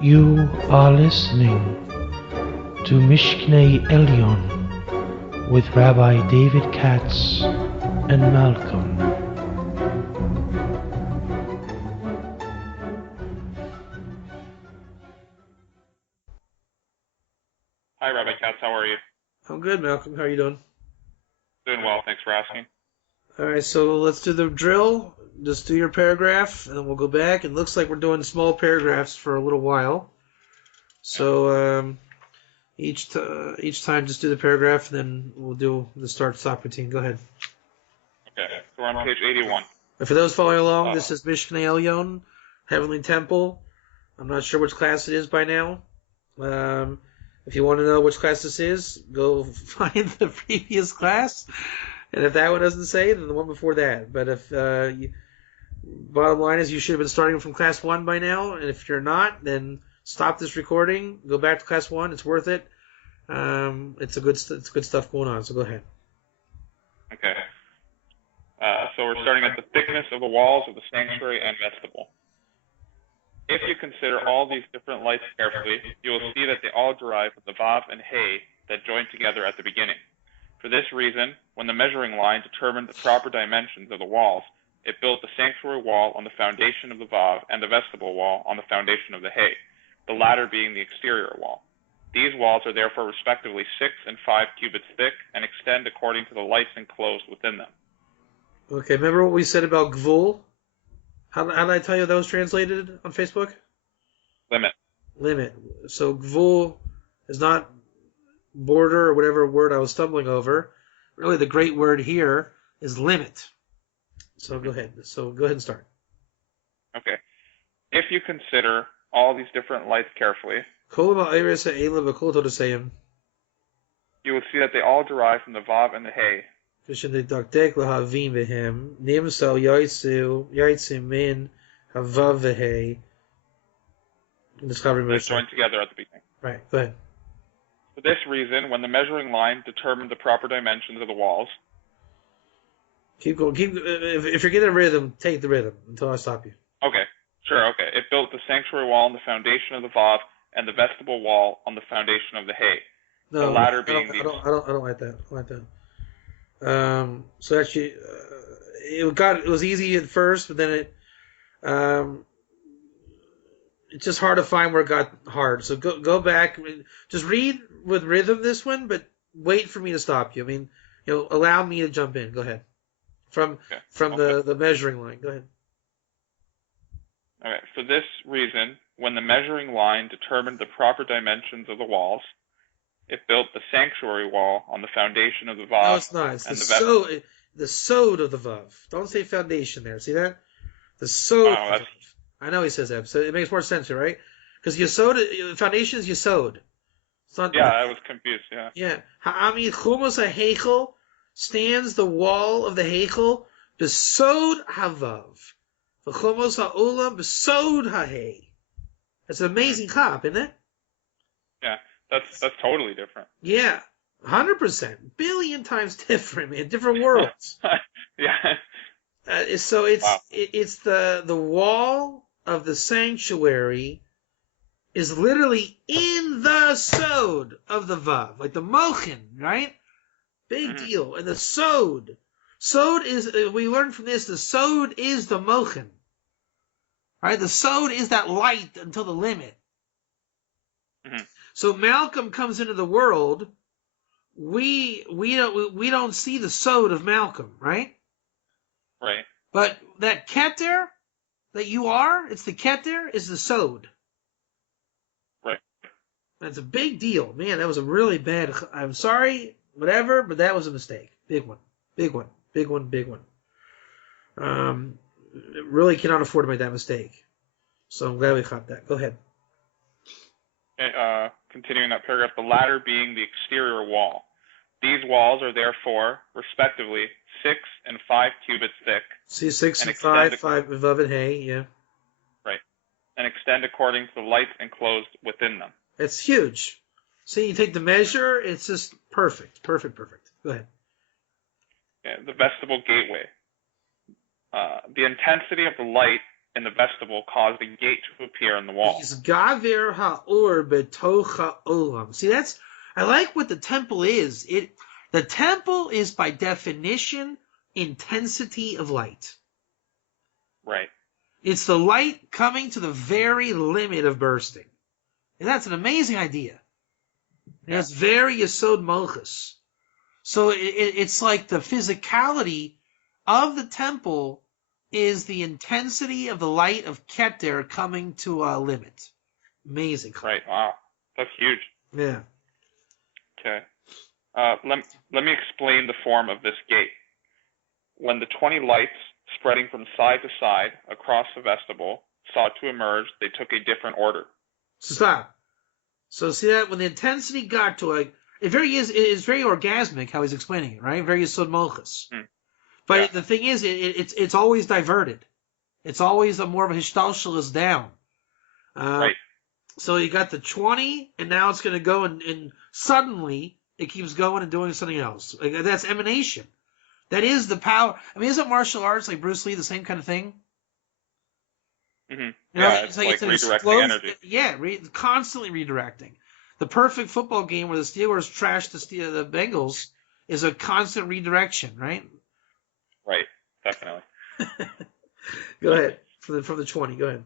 You are listening to Mishknei Elyon with Rabbi David Katz and Malcolm. Hi, Rabbi Katz. How are you? I'm good, Malcolm. How are you doing? Doing well. Thanks for asking. All right, so let's do the drill. Just do your paragraph, and then we'll go back. It looks like we're doing small paragraphs for a little while. So each time, just do the paragraph, and then we'll do the start-stop routine. Go ahead. Okay. So we're on page 81. And for those following along, Uh, this is Mishknei Elyon, Heavenly Temple. I'm not sure which class it is by now. If you want to know which class this is, go find the previous class. And if that one doesn't say, then the one before that. But if bottom line is you should have been starting from class 1 by now. And if you're not, then stop this recording. Go back to class 1. It's worth it. It's good stuff going on. So go ahead. okay. So we're starting at the thickness of the walls of the sanctuary and vestibule. If you consider all these different lights carefully, you will see that they all derive from the Vav and He that joined together at the beginning. For this reason, when the measuring line determined the proper dimensions of the walls, it built the sanctuary wall on the foundation of the Vav and the vestibule wall on the foundation of the He, the latter being the exterior wall. These walls are therefore respectively 6 and 5 cubits thick and extend according to the lights enclosed within them. Okay, remember what we said about Gvul? How did I tell you that was translated on Facebook? Limit. Limit. So Gvul is not border or whatever word I was stumbling over. Really, the great word here is limit. So go ahead. And start. Okay. If you consider all these different lights carefully, you will see that they all derive from the Vav and the He. That join together at the beginning. Right, go ahead. For this reason, when the measuring line determined the proper dimensions of the walls, Keep going. If you're getting a rhythm, take the rhythm until I stop you. Okay, sure, okay. It built the sanctuary wall on the foundation of the Vav and the vestibule wall on the foundation of the He. No, the latter being I don't like that. I don't like that. So actually, it was easy at first, but then it's just hard to find where it got hard. So go back. I mean, just read with rhythm this one, but wait for me to stop you. I mean, allow me to jump in. Go ahead. From the measuring line. Go ahead. Okay. For this reason, when the measuring line determined the proper dimensions of the walls, it built the sanctuary wall on the foundation of the Vav. No, it's not. It's the sod of the Vav. Don't say foundation there. See that? The sod of the Vav. I know he says that, so it makes more sense here, right? Because Yesod, foundation is Yesod. It's not. Yeah, I was confused. Yeah. Yeah. Ha'ami chumos ha'heichel stands the wall of the heichel besod havav. V'chumos ha'olam besod ha'hei. That's an amazing chop, isn't it? Yeah, that's totally different. Yeah, 100%, billion times different, man. Different worlds. Yeah. So it's the wall of the sanctuary is literally in the sod of the vav, like the mochin, right? Big deal. And the sod is, we learned from this, the sod is the mochin, right? The sod is that light until the limit. Mm-hmm. So Malcolm comes into the world. We don't see the sod of Malcolm, right? Right. But that keter that you are, it's the keter, is the sod. Right. That's a big deal. Man, that was a really bad, I'm sorry, whatever, but that was a mistake. Big one. Really cannot afford to make that mistake. So I'm glad we caught that. Go ahead. Okay, continuing that paragraph, the latter being the exterior wall. These walls are therefore, respectively, 6 and 5 cubits thick. See, 6 and 5 above and hay, yeah. Right. And extend according to the lights enclosed within them. It's huge. See, you take the measure, it's just perfect. Go ahead. Okay, the vestibule gateway. The intensity of the light in the vestibule caused a gate to appear in the wall. Gaver ha'or betoch ha'olam. See, I like what the temple is. The temple is by definition intensity of light. Right. It's the light coming to the very limit of bursting. And that's an amazing idea. And it's very Yesod Malchus. So it's like the physicality of the temple is the intensity of the light of Keter coming to a limit. Amazing. Right. Wow. That's huge. Yeah. Okay. Let me explain the form of this gate. When the 20 lights spreading from side to side across the vestibule sought to emerge, they took a different order. Stop. So see that when the intensity got to it's very orgasmic how he's explaining it, right? Very Yesod Malchus. But the thing is, it's always diverted. It's always more of a hishtalshalis down. Right. So you got the 20, and now it's going to go, and suddenly it keeps going and doing something else. Like, that's emanation. That is the power. I mean, isn't martial arts like Bruce Lee the same kind of thing? Mm-hmm. You know, Yeah, it's like redirecting energy. Yeah, constantly redirecting. The perfect football game where the Steelers trash the Bengals is a constant redirection, right? Right, definitely. Go ahead. From the 20, go ahead.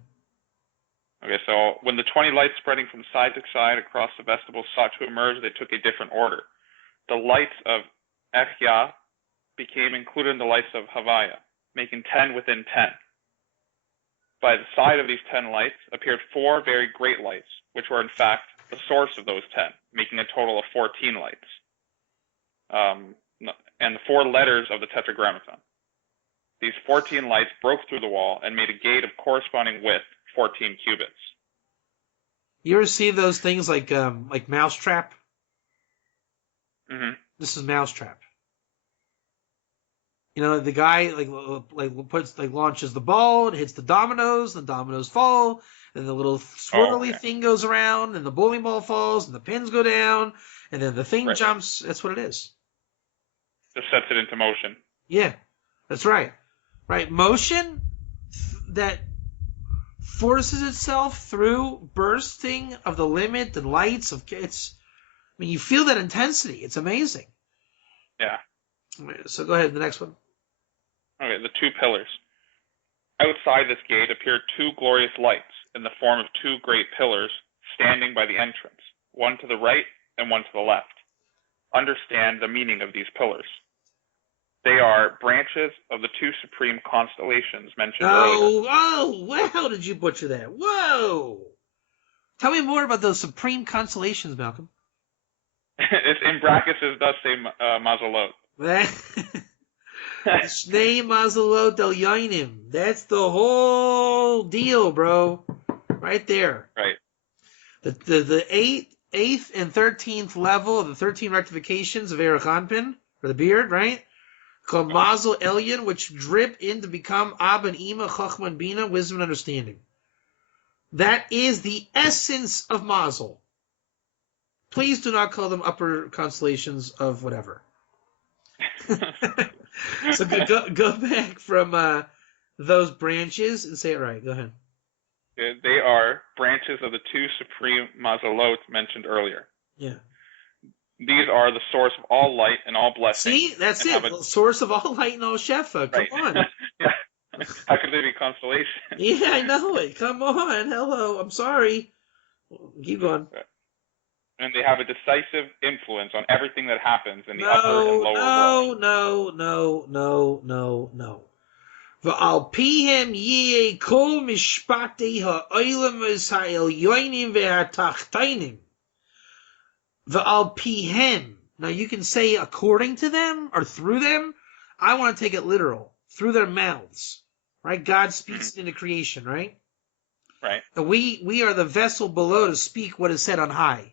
Okay, so when the 20 lights spreading from side to side across the vestibule sought to emerge, they took a different order. The lights of Echya became included in the lights of Havaya, making 10 within 10. By the side of these 10 lights appeared 4 very great lights, which were in fact the source of those 10, making a total of 14 lights. And the 4 letters of the Tetragrammaton. These 14 lights broke through the wall and made a gate of corresponding width, 14 cubits. You ever see those things like Mousetrap? Mm-hmm. This is Mousetrap. You know, the guy launches the ball, and hits the dominoes fall, and the little swirly thing goes around, and the bowling ball falls, and the pins go down, and then the thing jumps. That's what it is. Just sets it into motion. Yeah, that's right. Right, motion that forces itself through bursting of the limit and lights of it's. I mean, you feel that intensity. It's amazing. Yeah. So go ahead, the next one. Okay, the 2 pillars. Outside this gate appeared 2 glorious lights in the form of 2 great pillars standing by the entrance, one to the right and one to the left. Understand the meaning of these pillars. They are branches of the 2 supreme constellations mentioned earlier. Oh, how did you butcher that? Whoa! Tell me more about those supreme constellations, Malcolm. It's in brackets, it does say Mazalot. Shnei Mazalot Elyonim. That's the whole deal, bro. Right there. Right. The 8th and 13th level of the 13 rectifications of Erech Anpin, or the beard, right? Called Mazel Elyon, which drip in to become Ab and Ima, Chachma and Bina, wisdom and understanding. That is the essence of Mazel. Please do not call them upper constellations of whatever. So go back from those branches and say it right. Go ahead. They are branches of the 2 supreme Mazalot mentioned earlier. Yeah. These are the source of all light and all blessing. See, that's it. The source of all light and all shefa. Come on. Yeah. How could they be constellations? Yeah, I know it. Come on. Hello. I'm sorry. Keep going. And they have a decisive influence on everything that happens in the upper and lower world. No. V'al pihem yeh kol mishpatei ha'olam ha'elyonim ve'ha'tachtainim. V'al pihem. Now you can say according to them or through them. I want to take it literal. Through their mouths. Right? God speaks into creation, right? Right. And we are the vessel below to speak what is said on high.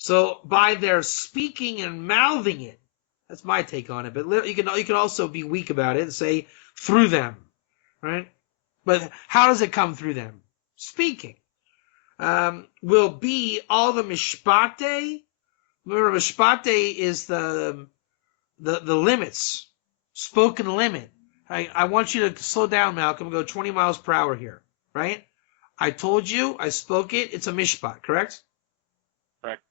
So by their speaking and mouthing it, that's my take on it. But you can also be weak about it and say through them, right? But how does it come through them? Speaking will be all the mishpate. Remember, mishpate is the limits, spoken limit. I want you to slow down, Malcolm. Go 20 miles per hour here, right? I told you, I spoke it. It's a mishpat, correct? Correct.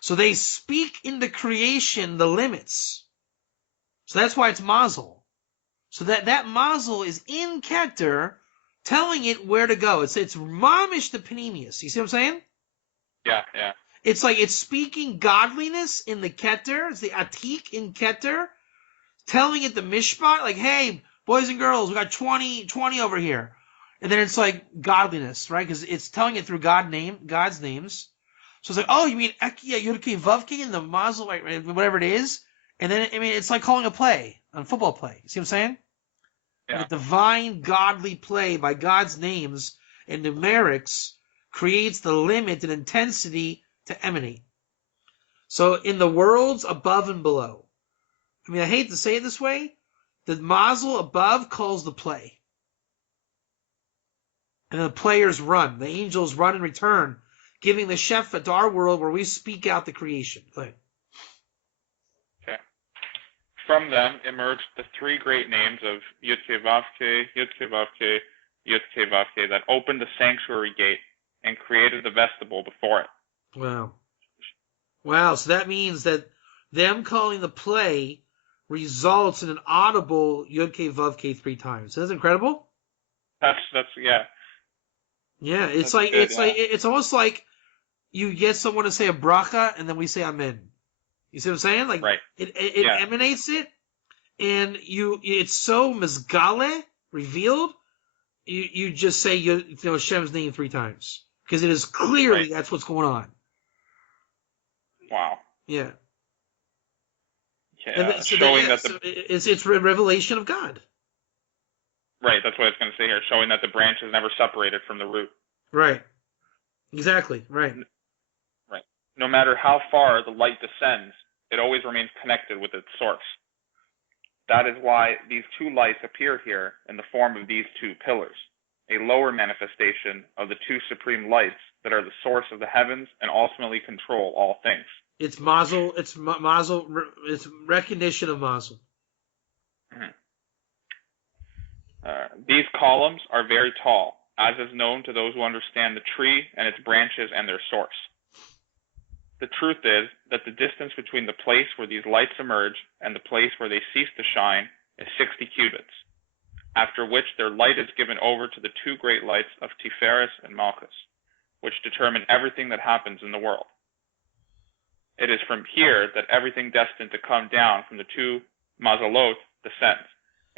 So they speak in the creation the limits. So that's why it's mazel. So that mazel is in Keter, telling it where to go. It's mamish the panemius. You see what I'm saying? Yeah. It's like it's speaking godliness in the Keter. It's the atik in Keter, telling it the mishpat, like, hey, boys and girls, we got 20 over here. And then it's like godliness, right? Because it's telling it through God's names. So it's like, oh, you mean Ekia, Yudke, Vavke, and the mazel, right, whatever it is. And then, it's like calling a play, a football play. See what I'm saying? Yeah. Like a divine, godly play by God's names and numerics creates the limit and intensity to emanate. So in the worlds above and below, I hate to say it this way, the mazel above calls the play. And the players run. The angels run and return, giving the shefa to our world where we speak out the creation. Go ahead. Okay. From them emerged the three great names of Yudke Vavke, Yudke Vavke, Yudke Vavke that opened the sanctuary gate and created the vestibule before it. Wow. So that means that them calling the play results in an audible Yudke Vavke 3 times. Isn't that incredible? That's yeah. Yeah, it's That's like good, it's like it's almost like you get someone to say a bracha and then we say amen. You see what I'm saying? Like right. it Yeah. emanates it, and it's so mizgale revealed. You just say Hashem's name 3 times because it is clearly right. That's what's going on. Wow. Yeah. Yeah, showing that it's revelation of God. Right, that's what I was going to say here, showing that the branch is never separated from the root. Right. Exactly. Right. Right. No matter how far the light descends, it always remains connected with its source. That is why these 2 lights appear here in the form of these 2 pillars, a lower manifestation of the 2 supreme lights that are the source of the heavens and ultimately control all things. It's mazel. It's mazel. It's recognition of mazel. Mm-hmm. These columns are very tall, as is known to those who understand the tree and its branches and their source. The truth is that the distance between the place where these lights emerge and the place where they cease to shine is 60 cubits, after which their light is given over to the 2 great lights of Tiferes and Malchus, which determine everything that happens in the world. It is from here that everything destined to come down from the 2 mazalot descends.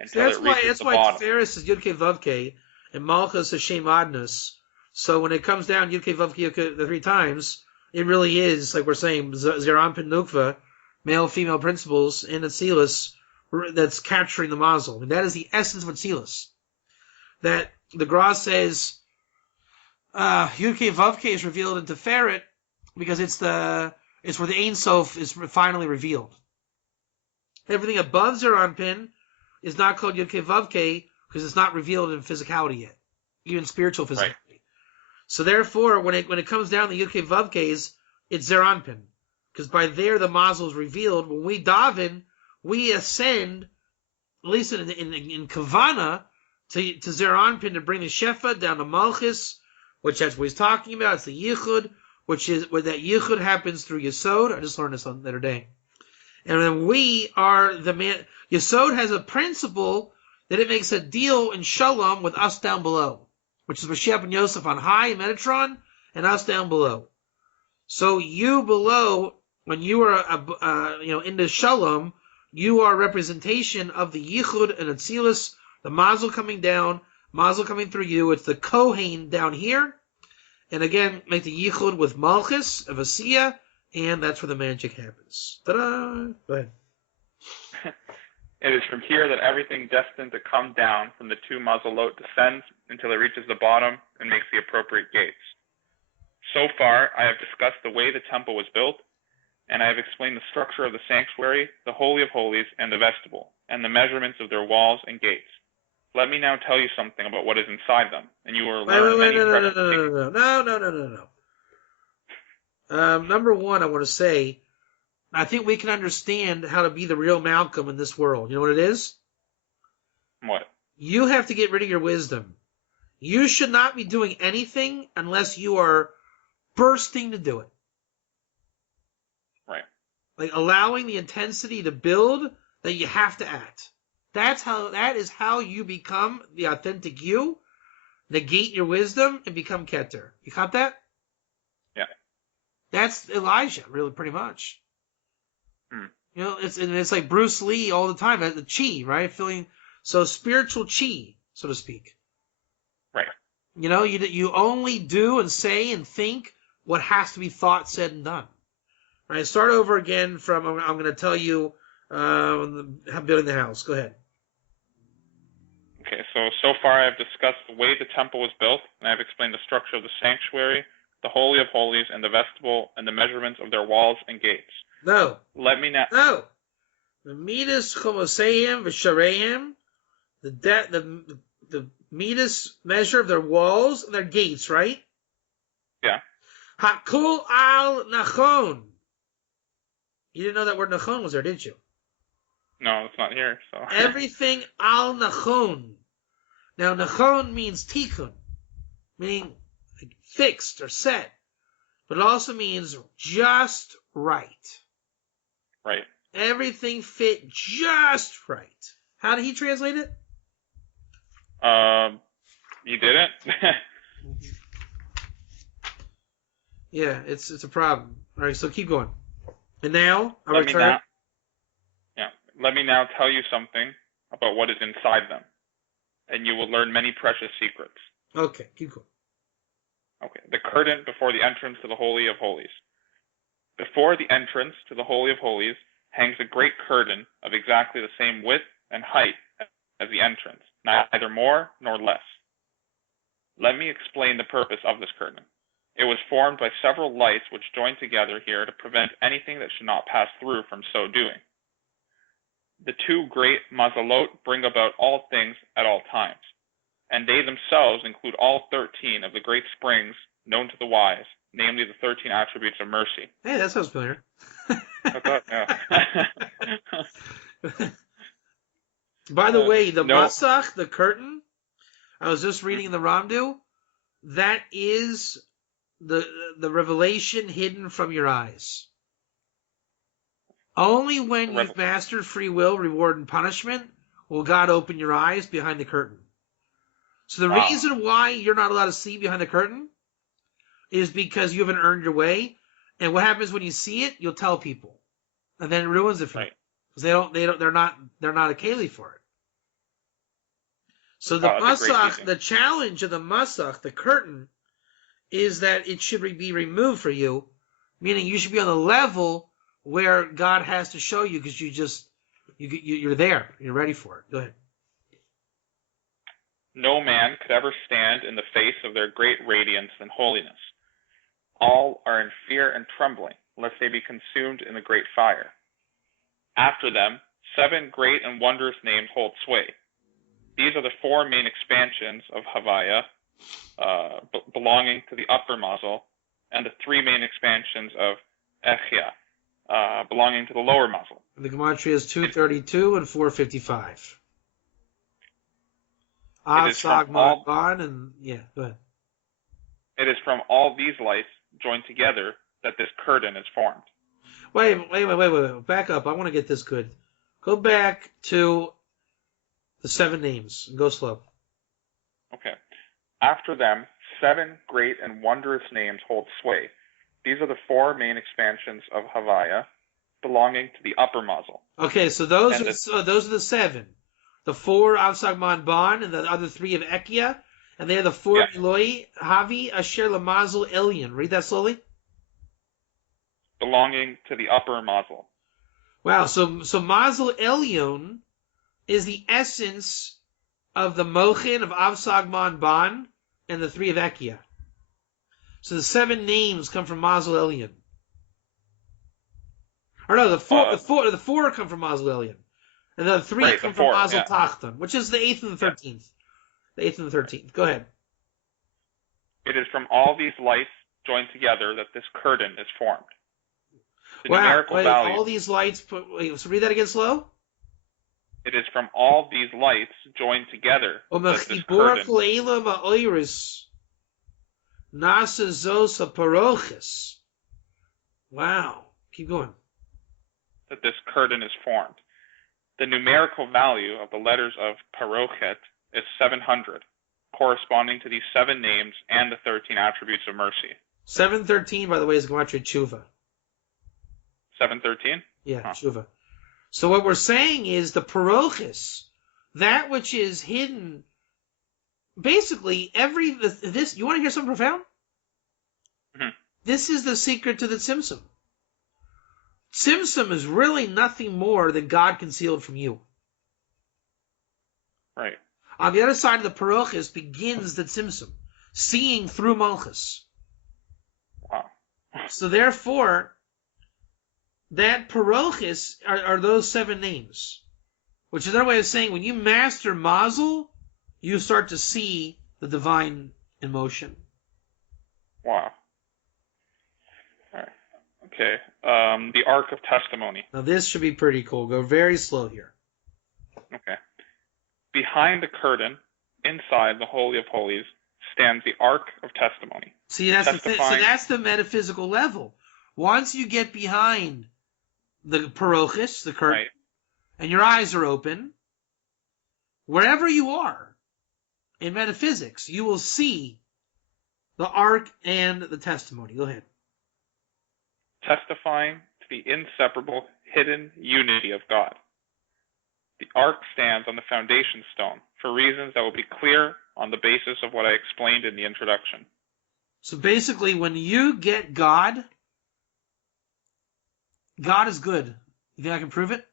So that's why Tiferes is Yudke Vavke and Malchus is Shem Adnus. So when it comes down Yudke Vavke the 3 times, it really is, like we're saying, Zeranpin Nukva, male female principles in Atzilus that's capturing the mazel. And that is the essence of Atzilus. That the Gra says Yudke Vavke is revealed into Tiferet because it's where the Ein Sof is finally revealed. Everything above Zeranpin is not called Yudke Vavke because it's not revealed in physicality yet, even spiritual physicality. Right. So therefore, when it comes down to Yudke Vavkes, it's Zeranpin, because by there the mazel is revealed. When we daven, we ascend, at least in Kavana, to Zeranpin to bring the Shefa down to Malchus, which that's what he's talking about. It's the Yichud, which is where that Yichud happens through Yesod. I just learned this on the other day. And then we are the man. Yesod has a principle that it makes a deal in Shalom with us down below, which is Mashiach and Yosef on high in Metatron, and us down below. So you below, when you are into Shalom, you are a representation of the Yichud and Atzilus, the mazel coming down, mazel coming through you. It's the Kohen down here, and again make the Yichud with Malchus of Asiya, and that's where the magic happens. Ta-da! Go ahead. It is from here that everything destined to come down from the 2 mazalot descends until it reaches the bottom and makes the appropriate gates. So far, I have discussed the way the temple was built, and I have explained the structure of the sanctuary, the Holy of Holies, and the vestibule, and the measurements of their walls and gates. Let me now tell you something about what is inside them, and you will learn many precious things. No. Number one, I want to say, I think we can understand how to be the real Malcolm in this world. You know what it is? What? You have to get rid of your wisdom. You should not be doing anything unless you are bursting to do it. Right. Like allowing the intensity to build that you have to act. That is how you become the authentic you, negate your wisdom, and become Keter. You caught that? Yeah. That's Elijah, really, pretty much. Hmm. You know, it's like Bruce Lee all the time, the chi, right? Feeling so spiritual chi, so to speak. Right. You know, you only do and say and think what has to be thought, said, and done. All right, start over again from, I'm going to tell you building the house. Go ahead. Okay, so far I've discussed the way the temple was built, and I've explained the structure of the sanctuary, the Holy of Holies, and the vestibule, and the measurements of their walls and gates. No. Let me now... No. The midas chomoseim v'shareim, the midas measure of their walls and their gates, right? Yeah. Hakul al nachon. You didn't know that word nachon was there, did you? No, it's not here, so... Everything al nachon. Now, nachon means tikkun, meaning fixed or set, but it also means just right. Right. Everything fit just right. How did he translate it? You didn't? Yeah, it's a problem. All right, so keep going. And now, I return. Let me now tell you something about what is inside them, and you will learn many precious secrets. Okay, keep going. Okay, the curtain before the entrance to the Holy of Holies. Before the entrance to the Holy of Holies hangs a great curtain of exactly the same width and height as the entrance, neither more nor less. Let me explain the purpose of this curtain. It was formed by several lights which joined together here to prevent anything that should not pass through from so doing. The two great mazalot bring about all things at all times, and they themselves include all 13 of the great springs known to the wise, namely the 13 attributes of mercy. Hey, that sounds familiar. Yeah. By the way, the masach, the curtain, I was just reading in the Ramdu, that is the revelation hidden from your eyes. Only when you've mastered free will, reward, and punishment will God open your eyes behind the curtain. So the reason why you're not allowed to see behind the curtain is because you haven't earned your way. And what happens when you see it? You'll tell people, and then it ruins it for you because they're not a keli for it. So the masach, the challenge of the masach, the curtain, is that it should be removed for you, meaning you should be on the level where God has to show you because you're there, you're ready for it. Go ahead. No man could ever stand in the face of their great radiance and holiness. All are in fear and trembling, lest they be consumed in the great fire. After them, 7 great and wondrous names hold sway. These are the 4 main expansions of Havaya, belonging to the upper muzzle, and the 3 main expansions of Echia, belonging to the lower muzzle. The gematria is 232 and 455. Go ahead. It is from all these lights joined together that this curtain is formed. Wait. Back up. I want to get this good. Go back to the 7 names. Go slow. Okay. After them, 7 great and wondrous names hold sway. These are the 4 main expansions of Havaya, belonging to the upper muzzle. Okay, so those are the 7. The 4 of Sagman Ban and the other 3 of Ekia, and they are the 4 Eloi, Havi, Asher, Lamazul, Elion. Read that slowly. Belonging to the upper muzzle. Wow, so Mazul Elion is the essence of the Mochin of Avsagman Ban and the 3 of Ekia. So the 7 names come from Mazul Elion. Or no, the 4 come from Mazul Elion. And the 3 come from Mazul Tachton, which is the 8th and the 13th. The 8th and the 13th. Go ahead. It is from all these lights joined together that this curtain is formed. The wow, numerical value. All these lights, so read that again slow. It is from all these lights joined together that this Umechibur curtain. Fleila Ma'oiris Nasa Zosa Parochis. Wow. Keep going. That this curtain is formed. The numerical value of the letters of Parochet is 700, corresponding to these 7 names and the 13 attributes of mercy. 713, by the way, is Gematria Tshuva. 713? Yeah, Tshuva. So what we're saying is the Parochis, that which is hidden, basically this. You want to hear something profound? Mm-hmm. This is the secret to the Tzimtzum. Tzimtzum is really nothing more than God concealed from you. Right. On the other side of the Parochis begins the Tzimtzum, seeing through Malchus. Wow. So therefore, that Parochis are those 7 names, which is another way of saying when you master Mazel, you start to see the divine in motion. Wow. All right. Okay. The Ark of Testimony. Now this should be pretty cool. Go very slow here. Okay. Behind the curtain, inside the Holy of Holies, stands the Ark of Testimony. See, that's so that's the metaphysical level. Once you get behind the Parochis, the curtain, Right. and your eyes are open, wherever you are in metaphysics, you will see the Ark and the testimony. Go ahead. Testifying to the inseparable hidden unity of God. The Ark stands on the foundation stone for reasons that will be clear on the basis of what I explained in the introduction. So basically, when you get God, God is good. You think I can prove it?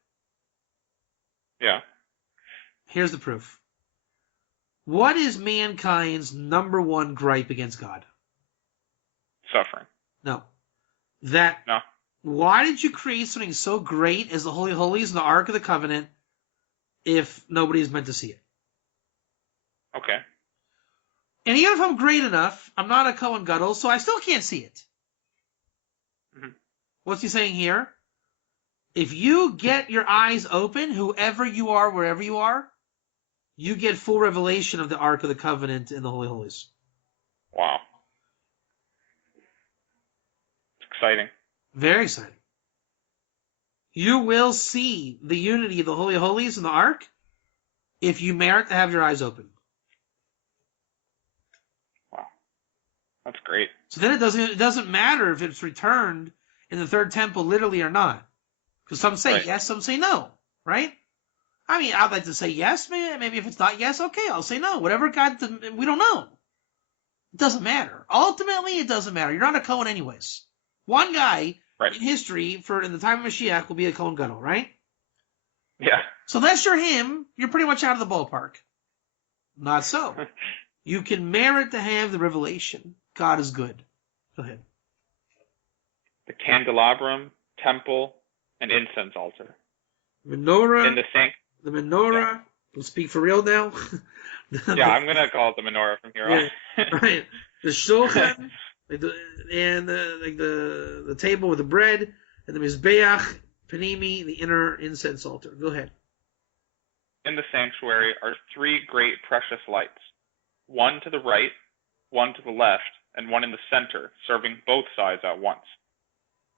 Yeah. Here's the proof. What is mankind's number one gripe against God? Suffering. No. No. Why did you create something so great as the Holy of Holies and the Ark of the Covenant if nobody's meant to see it? Okay. And even if I'm great enough, I'm not a Kohen Gadol, so I still can't see it. Mm-hmm. What's he saying here? If you get your eyes open, whoever you are, wherever you are, you get full revelation of the Ark of the Covenant in the Holy of Holies. Wow. It's exciting. Very exciting. You will see the unity of the Holy of Holies in the Ark if you merit to have your eyes open. Wow. That's great. So then it doesn't matter if it's returned in the third temple literally or not. Because some say yes, some say no, right? I mean, I'd like to say yes. Maybe if it's not yes, okay, I'll say no. Whatever God, we don't know. It doesn't matter. Ultimately, it doesn't matter. You're not a Kohen anyways. One guy in history in the time of Mashiach will be a Kohen Gadol, right? Yeah. So unless you're him, you're pretty much out of the ballpark. Not so. You can merit to have the revelation. God is good. Go ahead. The candelabrum, temple, and incense altar. Menorah. In the The Menorah. Yeah. We'll speak for real now. Yeah, I'm going to call it the Menorah from here on. Right. The shulchan, and the table with the bread, and the mizbeach, panimi, the inner incense altar. Go ahead. In the sanctuary are 3 great precious lights, one to the right, one to the left, and one in the center, serving both sides at once.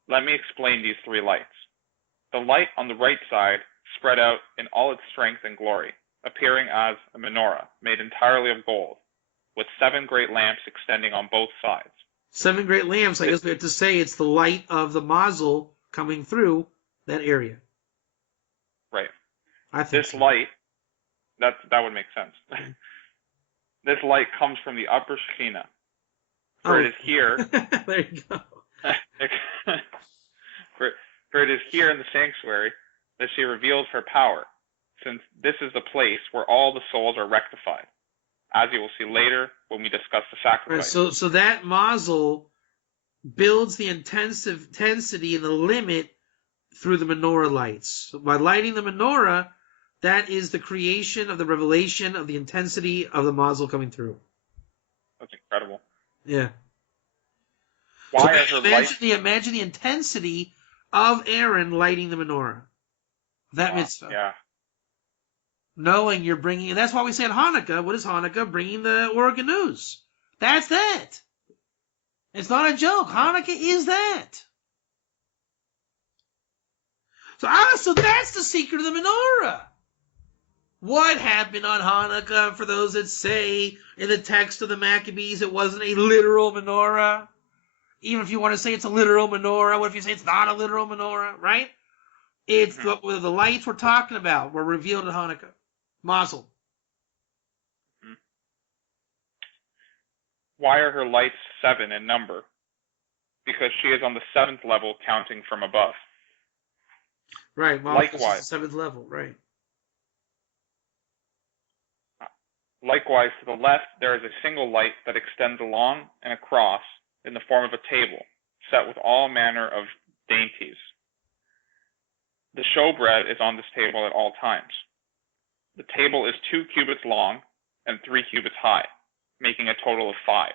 Let me explain these 3 lights. The light on the right side spread out in all its strength and glory, appearing as a menorah made entirely of gold, with 7 great lamps extending on both sides. 7 great lamps. I guess we have to say it's the light of the mazel coming through that area. Right. I think this so. light, that would make sense. This light comes from the upper Shekhinah, for it is here. There you go. For it is here in the sanctuary that she reveals her power, since this is the place where all the souls are rectified, as you will see later when we discuss the sacrifice. Right, so that mazel builds the intensity and the limit through the menorah lights. So by lighting the menorah, that is the creation of the revelation of the intensity of the mazel coming through. That's incredible. Yeah. Why so are her lights... imagine the intensity of Aaron lighting the menorah. That wow. mitzvah. Yeah. knowing you're bringing, and that's why we say on Hanukkah, what is Hanukkah? Bringing the Oregon news. That's that. It's not a joke. Hanukkah is that. So that's the secret of the menorah. What happened on Hanukkah, for those that say in the text of the Maccabees it wasn't a literal menorah? Even if you want to say it's a literal menorah, what if you say it's not a literal menorah, right? It's the lights we're talking about were revealed at Hanukkah. Mazel. Why are her lights 7 in number? Because she is on the 7th level counting from above. Right, Likewise. Is the 7th level, right. Likewise, to the left, there is a single light that extends along and across in the form of a table, set with all manner of dainties. The showbread is on this table at all times. The table is 2 cubits long and 3 cubits high, making a total of 5.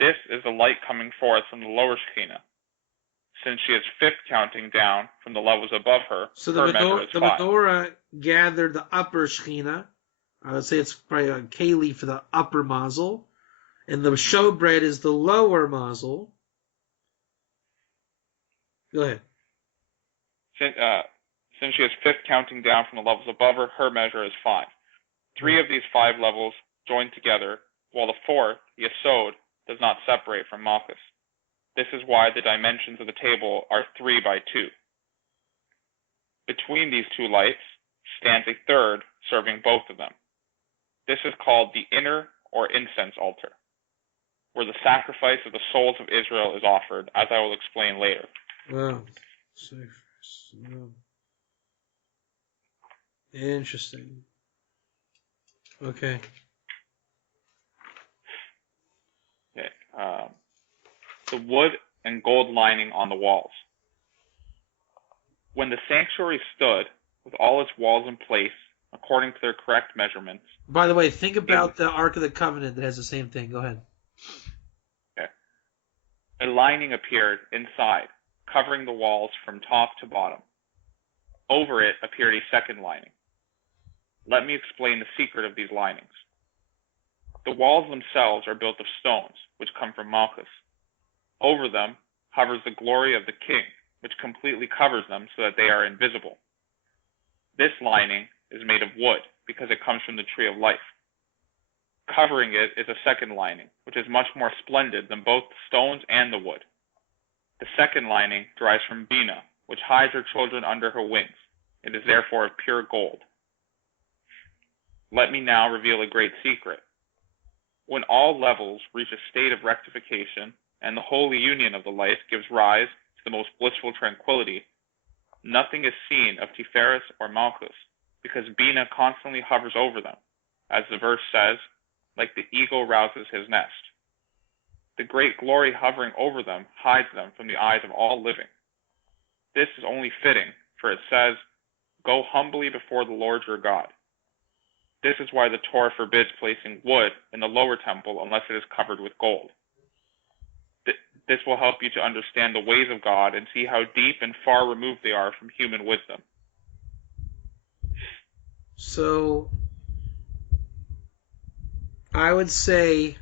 This is the light coming forth from the lower Shekhinah. Since she is 5th counting down from the levels above her, so her measure is 5. The menorah gathered the upper Shekhinah. I would say it's probably a keli for the upper mazel. And the showbread is the lower mazel. Go ahead. Since she is 5th counting down from the levels above her, her measure is 5. 3 of these 5 levels join together, while the 4th, the Yesod, does not separate from Malchus. This is why the dimensions of the table are 3 by 2. Between these 2 lights stands a third serving both of them. This is called the inner or incense altar, where the sacrifice of the souls of Israel is offered, as I will explain later. Wow. Interesting. Okay. The wood and gold lining on the walls. When the sanctuary stood, with all its walls in place, according to their correct measurements. By the way, think about the Ark of the Covenant that has the same thing. Go ahead. Okay. A lining appeared inside, covering the walls from top to bottom. Over it appeared a second lining. Let me explain the secret of these linings. The walls themselves are built of stones, which come from Malchus. Over them hovers the glory of the king, which completely covers them so that they are invisible. This lining is made of wood because it comes from the tree of life. Covering it is a second lining, which is much more splendid than both the stones and the wood. The second lining derives from Bina, which hides her children under her wings. It is therefore of pure gold. Let me now reveal a great secret. When all levels reach a state of rectification and the holy union of the lights gives rise to the most blissful tranquility, nothing is seen of Tiferes or Malchus, because Bina constantly hovers over them, as the verse says, like the eagle rouses his nest. The great glory hovering over them hides them from the eyes of all living. This is only fitting, for it says, "Go humbly before the Lord your God." This is why the Torah forbids placing wood in the lower temple unless it is covered with gold. This will help you to understand the ways of God and see how deep and far removed they are from human wisdom. So, I would say,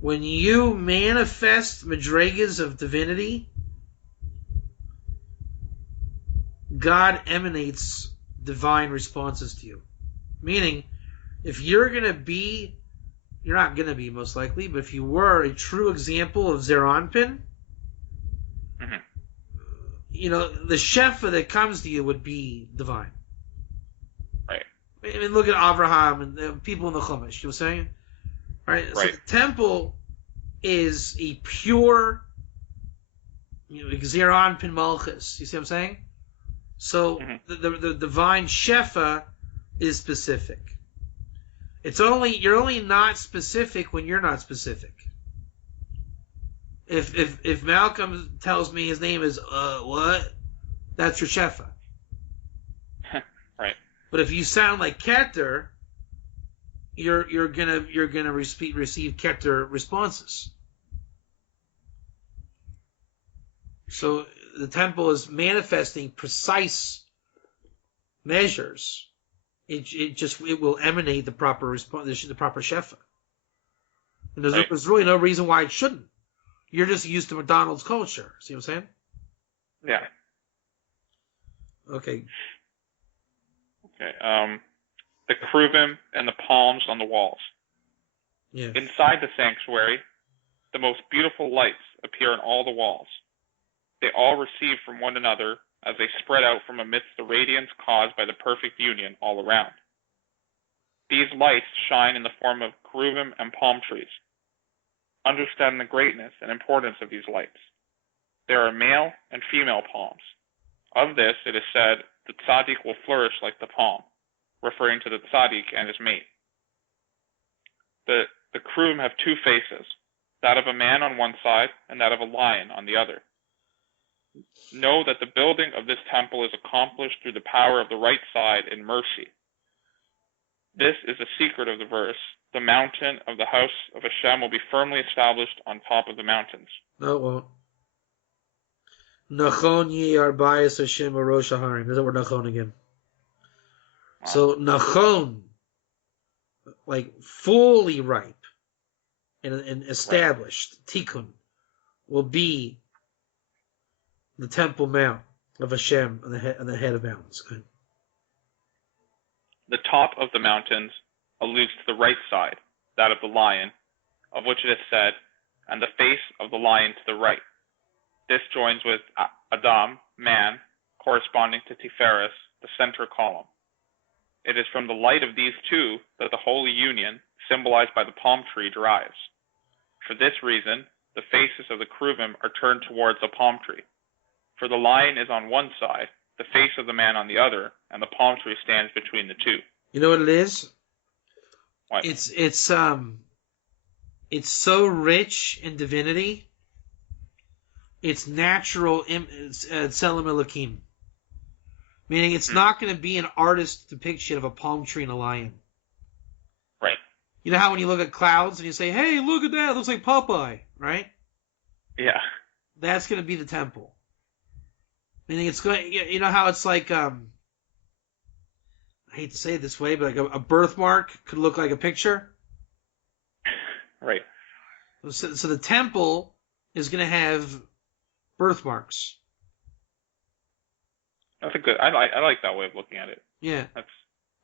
when you manifest madrigas of divinity, God emanates divine responses to you. Meaning, if you're going to be, you're not going to be most likely, but if you were a true example of Zeranpin, you know, the Shefa that comes to you would be divine. Right. I mean, look at Abraham and the people in the Chumash, you know what I'm saying? Right? Right. So the temple is a pure, Zeranpin Malchus. You see what I'm saying? So the divine Shefa is specific. You're only not specific when you're not specific. If Malcolm tells me his name is what, that's your Shefa. Right. But if you sound like Keter, you're gonna receive Keter responses. So the temple is manifesting precise measures, it will emanate the proper response, the proper shefa. And there's really no reason why it shouldn't. You're just used to McDonald's culture. See what I'm saying? Yeah. Okay. Okay. The cherubim and the palms on the walls. Yeah. Inside the sanctuary, the most beautiful lights appear on all the walls. They all receive from one another as they spread out from amidst the radiance caused by the perfect union all around. These lights shine in the form of cherubim and palm trees. Understand the greatness and importance of these lights. There are male and female palms. Of this, it is said, the tzaddik will flourish like the palm, referring to the tzaddik and his mate. The cherubim have two faces, that of a man on one side and that of a lion on the other. Know that the building of this temple is accomplished through the power of the right side in mercy. This is the secret of the verse. The mountain of the house of Hashem will be firmly established on top of the mountains. No, it won't. Nachon ye arbayas Hashem arosh harim. There's that word nachon again. Wow. So nachon, like fully ripe and established, tikkun, will be the temple mount of Hashem on the head of mountains. Good. The top of the mountains alludes to the right side, that of the lion, of which it is said, and the face of the lion to the right. This joins with Adam, man, corresponding to Tiferes, the center column. It is from the light of these two that the holy union, symbolized by the palm tree, derives. For this reason, the faces of the cherubim are turned towards the palm tree. For the lion is on one side, the face of the man on the other, and the palm tree stands between the two. You know what it is? What? It's so rich in divinity. It's natural. It's Tselem Elokim. Meaning it's not going to be an artist depiction of a palm tree and a lion. Right. You know how when you look at clouds and you say, hey, look at that, it looks like Popeye, right? Yeah. That's going to be the temple. Meaning it's going, you know how it's like, I hate to say it this way, but like a birthmark could look like a picture. Right. So the temple is going to have birthmarks. That's a good. I like that way of looking at it. Yeah.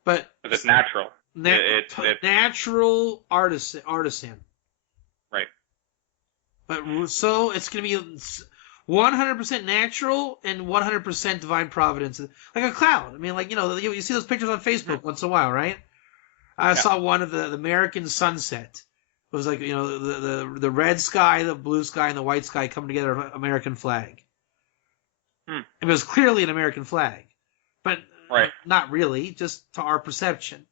But it's natural. It's natural artisan. Right. But so it's going to be 100% natural and 100% divine providence, like a cloud. I mean, like you see those pictures on Facebook once in a while, right? I saw one of the American sunset. It was like the red sky, the blue sky, and the white sky come together, American flag. It was clearly an American flag, but not really, just to our perception.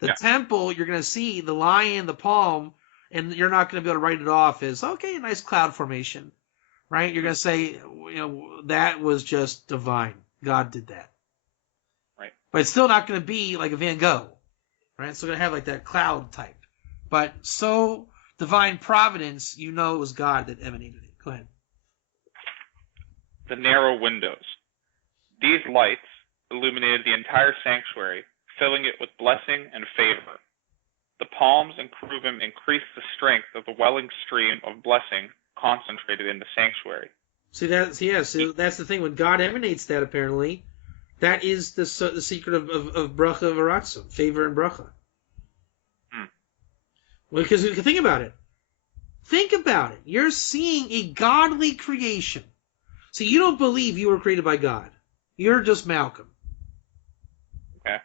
The temple, you're going to see the lion, the palm, and you're not going to be able to write it off as, okay, nice cloud formation, right? You're going to say, that was just divine. God did that. Right. But it's still not going to be like a Van Gogh, right? It's still going to have like that cloud type. But so divine providence, it was God that emanated it. Go ahead. The narrow windows. These lights illuminated the entire sanctuary, filling it with blessing and favor. The palms and cherubim increased the strength of the welling stream of blessing concentrated in the sanctuary. See, that's the thing. When God emanates that, apparently, that is the secret of bracha v'ratzon, favor and bracha. Well, because think about it. Think about it. You're seeing a godly creation. So you don't believe you were created by God. You're just Malcolm. Okay.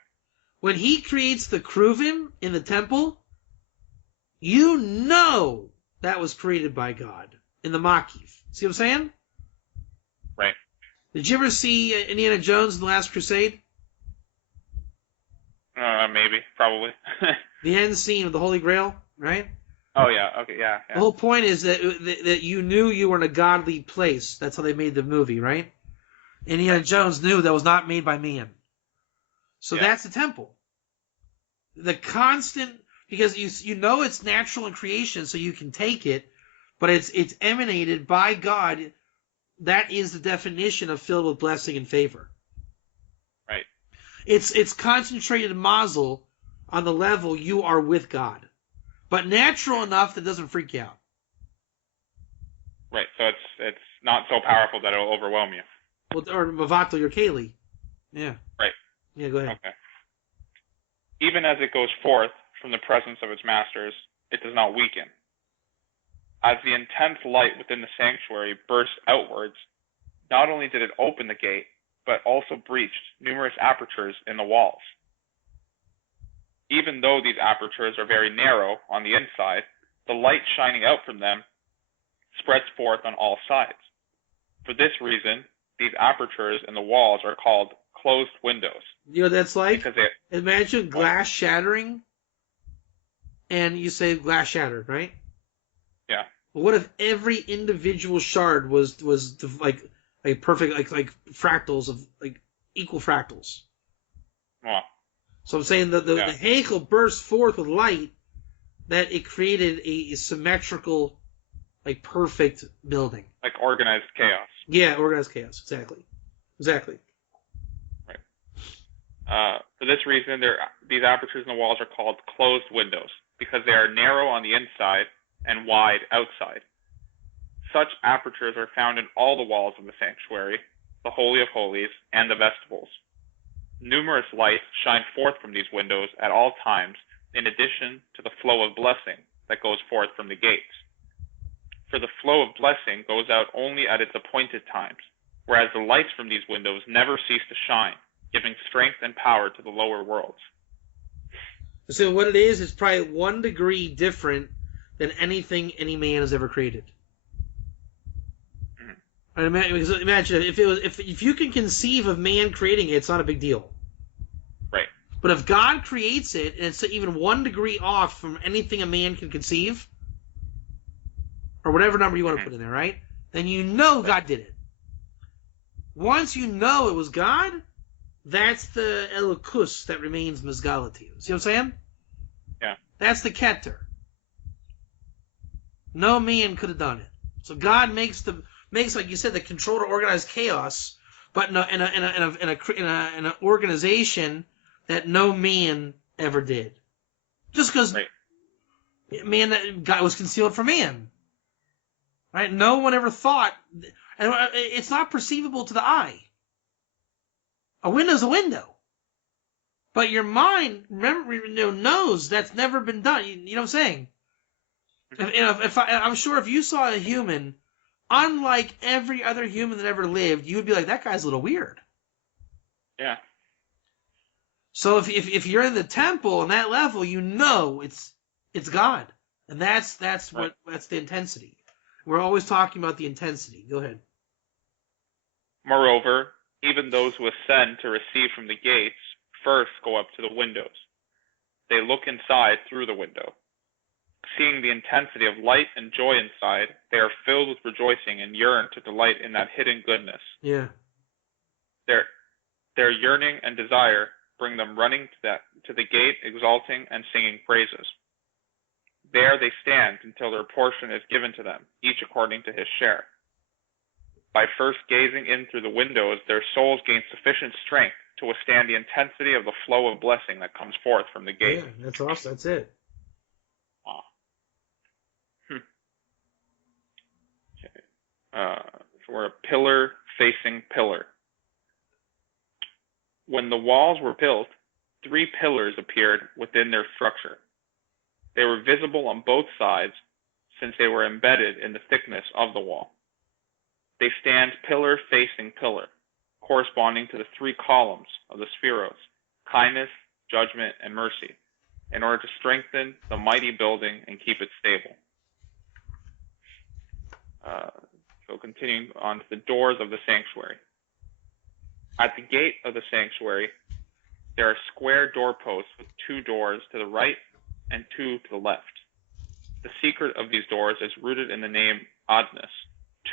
When he creates the cherubim in the temple, you know that was created by God in the Makiv. See what I'm saying? Right. Did you ever see Indiana Jones in The Last Crusade? Maybe. Probably. The end scene of the Holy Grail, right? Oh, yeah. Okay, yeah. The whole point is that you knew you were in a godly place. That's how they made the movie, right? Indiana Jones knew that was not made by man. So that's the temple. The constant, because you know it's natural in creation, so you can take it, but it's emanated by God. That is the definition of filled with blessing and favor. Right. It's concentrated mazel on the level you are with God, but natural enough that doesn't freak you out. Right. So it's not so powerful that it'll overwhelm you. Well, or mavato your keli. Yeah. Right. Yeah. Go ahead. Okay. Even as it goes forth from the presence of its masters, it does not weaken. As the intense light within the sanctuary burst outwards, not only did it open the gate, but also breached numerous apertures in the walls. Even though these apertures are very narrow on the inside, the light shining out from them spreads forth on all sides. For this reason, these apertures in the walls are called closed windows. You know what that's like? Because they, Imagine glass shattering, and you say glass shattered, right? yeah. But what if every individual shard was like perfect like fractals of like equal fractals? Well, So I'm saying that the Heichel burst forth with light, that it created a symmetrical, like perfect building. like organized chaos. Yeah, organized chaos. Exactly. Right. For this reason, these apertures in the walls are called closed windows, because they are narrow on the inside and wide outside. Such apertures are found in all the walls of the sanctuary, the Holy of Holies, and the vestibles. Numerous lights shine forth from these windows at all times, in addition to the flow of blessing that goes forth from the gates. For the flow of blessing goes out only at its appointed times, whereas the lights from these windows never cease to shine, giving strength and power to the lower worlds. So what it is, it's probably 1 degree different than anything any man has ever created. Mm-hmm. Imagine if you can conceive of man creating it, it's not a big deal. Right. But if God creates it, and it's even 1 degree off from anything a man can conceive, or whatever number you want to put in there, right? Then you know God did it. Once you know it was God, that's the Elokus that remains Mizgalati. See what I'm saying? Yeah. That's the Keter. No man could have done it. So God makes like you said, the control to organize chaos, but in an organization that no man ever did. Just because God was concealed from man. Right? No one ever thought, and it's not perceivable to the eye. A window's a window, but your mind knows that's never been done. You know what I'm saying? I'm sure if you saw a human, unlike every other human that ever lived, you would be like, that guy's a little weird. Yeah. So if you're in the temple on that level, you know it's God, and that's the intensity. We're always talking about the intensity. Go ahead. Moreover, even those who ascend to receive from the gates first go up to the windows. They look inside through the window. Seeing the intensity of light and joy inside, they are filled with rejoicing and yearn to delight in that hidden goodness. Yeah. Their yearning and desire bring them running to the gate, exalting and singing praises. There they stand until their portion is given to them, each according to his share. By first gazing in through the windows, their souls gain sufficient strength to withstand the intensity of the flow of blessing that comes forth from the gate. Yeah, that's awesome. That's it. Okay. So we're a pillar facing pillar. When the walls were built, 3 pillars appeared within their structure. They were visible on both sides, since they were embedded in the thickness of the wall. They stand pillar facing pillar, corresponding to the 3 columns of the spheros, kindness, judgment, and mercy, in order to strengthen the mighty building and keep it stable. So continuing on to the doors of the sanctuary. At the gate of the sanctuary, there are square doorposts with 2 doors to the right and 2 to the left. The secret of these doors is rooted in the name Adnus,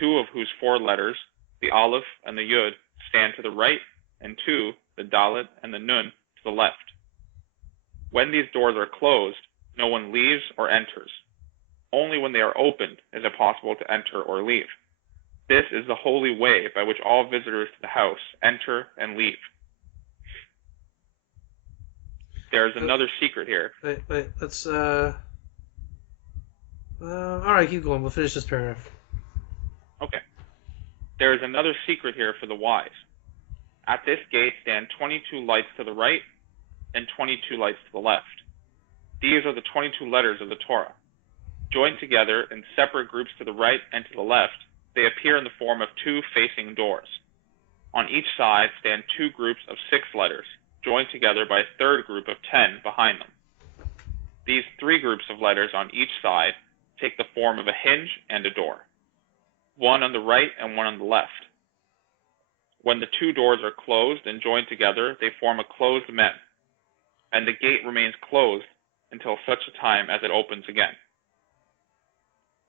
2 of whose 4 letters, the Aleph and the Yud, stand to the right, and 2, the Dalet and the Nun, to the left. When these doors are closed, no one leaves or enters. Only when they are opened is it possible to enter or leave. This is the holy way by which all visitors to the house enter and leave. there's another secret here. Wait, let's, alright, keep going. We'll finish this paragraph. Okay. There is another secret here for the wise. At this gate stand 22 lights to the right and 22 lights to the left. These are the 22 letters of the Torah. Joined together in separate groups to the right and to the left, they appear in the form of two facing doors. On each side stand two groups of 6 letters, joined together by a third group of 10 behind them. These 3 groups of letters on each side take the form of a hinge and a door, one on the right and one on the left. When the 2 doors are closed and joined together, they form a closed mem, and the gate remains closed until such a time as it opens again.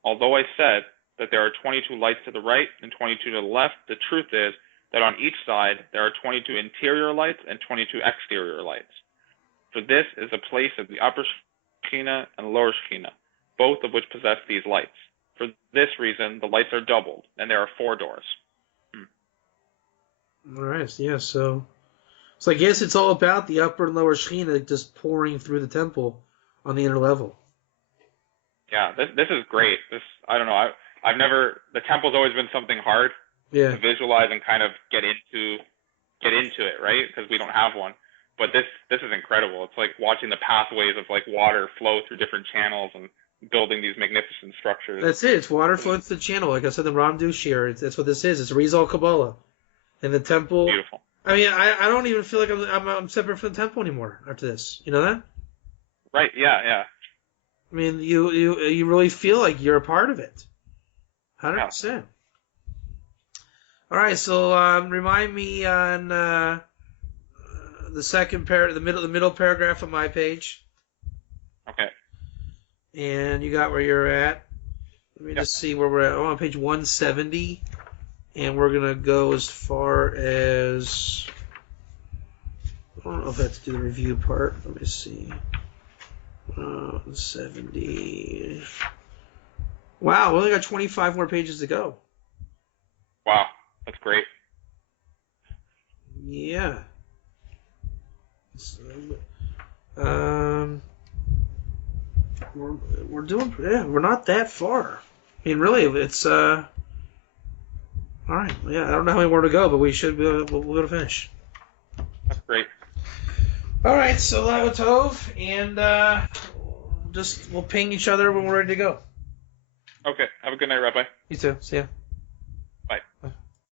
Although I said that there are 22 lights to the right and 22 to the left, the truth is that on each side there are 22 interior lights and 22 exterior lights. For this is a place of the upper Shekhinah and lower Shekhinah, both of which possess these lights. For this reason, the lights are doubled, and there are 4 doors. All right, yeah, so I guess it's all about the upper and lower Shekhinah just pouring through the temple on the inner level. Yeah, this is great. I don't know. The temple's always been something hard to visualize and kind of get into it, right? Because we don't have one. But this is incredible. It's like watching the pathways of like water flow through different channels and building these magnificent structures. That's it. It's water flowing through the channel. Like I said, the Ramdu Shir. That's what this is. It's Rizal Kabbalah. And the temple. Beautiful. I mean, I don't even feel like I'm separate from the temple anymore after this. You know that? Right. Yeah. I mean, you really feel like you're a part of it. 100%. Yeah. All right. So remind me on the second the middle paragraph of my page. Okay. And you got where you're at. Let me just see where we're at. I'm on page 170. And we're going to go as far as... I don't know if I have to do the review part. Let me see. 70. Wow, we only got 25 more pages to go. Wow, that's great. Yeah. We're doing... Yeah, we're not that far. I mean, really, it's... All right. Yeah, I don't know how many more to go, but we should be able to finish. That's great. All right. So Lava Tov, and we'll ping each other when we're ready to go. Okay. Have a good night, Rabbi. You too. See ya.